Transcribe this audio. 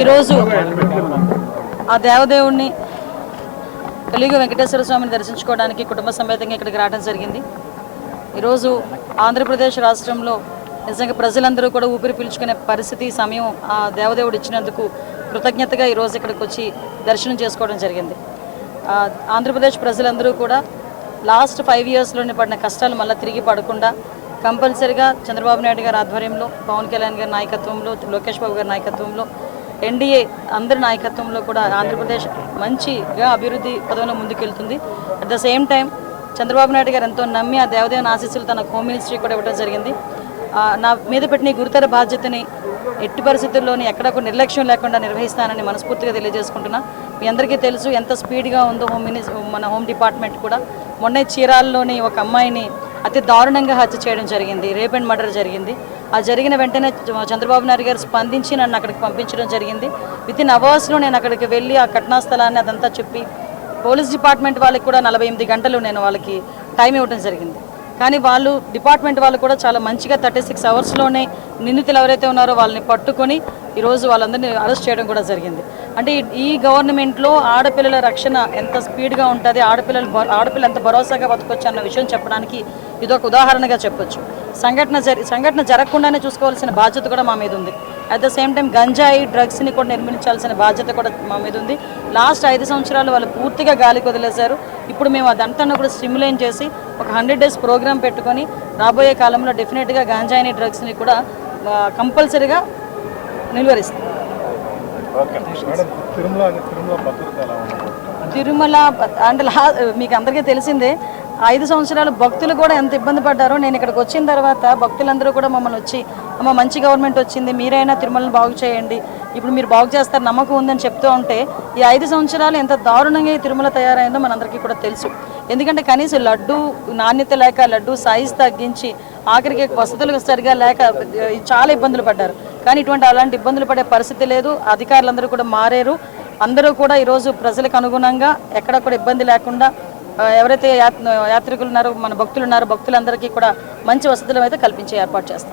ఈరోజు ఆ దేవదేవుణ్ణి కలియుగ వెంకటేశ్వర స్వామిని దర్శించుకోవడానికి కుటుంబ సమేతంగా ఇక్కడికి రావడం జరిగింది. ఈరోజు ఆంధ్రప్రదేశ్ రాష్ట్రంలో నిజంగా ప్రజలందరూ కూడా ఊపిరి పీల్చుకునే పరిస్థితి సమయం ఆ దేవదేవుడు ఇచ్చినందుకు కృతజ్ఞతగా ఈరోజు ఇక్కడికి వచ్చి దర్శనం చేసుకోవడం జరిగింది. ఆంధ్రప్రదేశ్ ప్రజలందరూ కూడా లాస్ట్ 5 ఇయర్స్లోనే పడిన కష్టాలు మళ్ళీ తిరిగి పడకుండా కంపల్సరిగా చంద్రబాబు నాయుడు గారి ఆధ్వర్యంలో, పవన్ కళ్యాణ్ గారి నాయకత్వంలో, లోకేష్ బాబు గారి నాయకత్వంలో, ఎన్డీఏ అందరి నాయకత్వంలో కూడా ఆంధ్రప్రదేశ్ మంచిగా అభివృద్ధి పదంలో ముందుకెళ్తుంది. At the same time Chandrababu Naidu గారు ఎంతో నమ్మి ఆ దేవదేవుని ఆశీస్సులు తన హోమ్ మినిస్ట్రీ కూడా ఇవ్వడం జరిగింది. నా మీద పెట్టిన గురుతర బాధ్యతని ఎట్టి పరిస్థితుల్లోని ఎక్కడ కూడా నిర్లక్ష్యం లేకుండా నిర్వహిస్తానని మనస్ఫూర్తిగా తెలియజేసుకుంటున్నా. మీ అందరికీ తెలుసు ఎంత స్పీడ్గా ఉందో మన హోమ్ డిపార్ట్మెంట్ కూడా. మొన్న చీరాల్లోని ఒక అమ్మాయిని అతి దారుణంగా హత్య చేయడం జరిగింది, రేప్ అండ్ మర్డర్ జరిగింది. ఆ జరిగిన వెంటనే చంద్రబాబు నాయుడు గారు స్పందించి నన్ను అక్కడికి పంపించడం జరిగింది. వితిన్ అవర్స్లో నేను అక్కడికి వెళ్ళి ఆ ఘటనా స్థలాన్ని అదంతా చెప్పి పోలీస్ డిపార్ట్మెంట్ వాళ్ళకి కూడా 48 గంటలు నేను వాళ్ళకి టైం ఇవ్వడం జరిగింది. కానీ వాళ్ళు డిపార్ట్మెంట్ వాళ్ళు కూడా చాలా మంచిగా 36 అవర్స్లోనే నిందితులు ఎవరైతే ఉన్నారో వాళ్ళని పట్టుకొని ఈరోజు వాళ్ళందరినీ అరెస్ట్ చేయడం కూడా జరిగింది. అంటే ఈ గవర్నమెంట్లో ఆడపిల్లల రక్షణ ఎంత స్పీడ్గా ఉంటుంది, ఆడపిల్ల ఎంత భరోసాగా బతకొచ్చు అన్న విషయం చెప్పడానికి ఇదొక ఉదాహరణగా చెప్పొచ్చు. సంఘటన జరగకుండానే చూసుకోవాల్సిన బాధ్యత కూడా మా మీద ఉంది. అట్ ద సేమ్ టైం గంజాయి డ్రగ్స్ని కూడా నిర్మించాల్సిన బాధ్యత కూడా మా మీద ఉంది. లాస్ట్ 5 సంవత్సరాలు వాళ్ళు పూర్తిగా గాలికి వదిలేశారు. ఇప్పుడు మేము అదంతా కూడా స్టిమ్యులేట్ చేసి ఒక 100 days ప్రోగ్రామ్ పెట్టుకొని రాబోయే కాలంలో డెఫినెట్గా గంజాయిని డ్రగ్స్ని కూడా కంపల్సరీగా నిలువరిస్తాం. తిరుమల అంటే మీకు అందరికీ తెలిసిందే, 5 సంవత్సరాలు భక్తులు కూడా ఎంత ఇబ్బంది పడ్డారో. నేను ఇక్కడికి వచ్చిన తర్వాత భక్తులందరూ కూడా మమ్మల్ని వచ్చి అమ్మ మంచి గవర్నమెంట్ వచ్చింది, మీరైనా తిరుమలను బాగు చేయండి, ఇప్పుడు మీరు బాగు చేస్తారు నమ్మకం ఉందని చెప్తూ ఉంటే ఈ 5 సంవత్సరాలు ఎంత దారుణంగా ఈ తిరుమల తయారైందో మనందరికీ కూడా తెలుసు. ఎందుకంటే కనీసం లడ్డు నాణ్యత లేక, లడ్డు సైజ్ తగ్గించి, ఆఖరికి వసతులు సరిగా లేక చాలా ఇబ్బందులు పడ్డారు. కానీ అలాంటి ఇబ్బందులు పడే పరిస్థితి లేదు. అధికారులందరూ కూడా మారారు. అందరూ కూడా ఈరోజు ప్రజలకు అనుగుణంగా ఎక్కడ కూడా ఇబ్బంది లేకుండా ఎవరైతే యాత్రికులు ఉన్నారో, మన భక్తులు ఉన్నారో, భక్తులందరికీ కూడా మంచి వసతులు అయితే కల్పించే ఏర్పాటు చేస్తాం.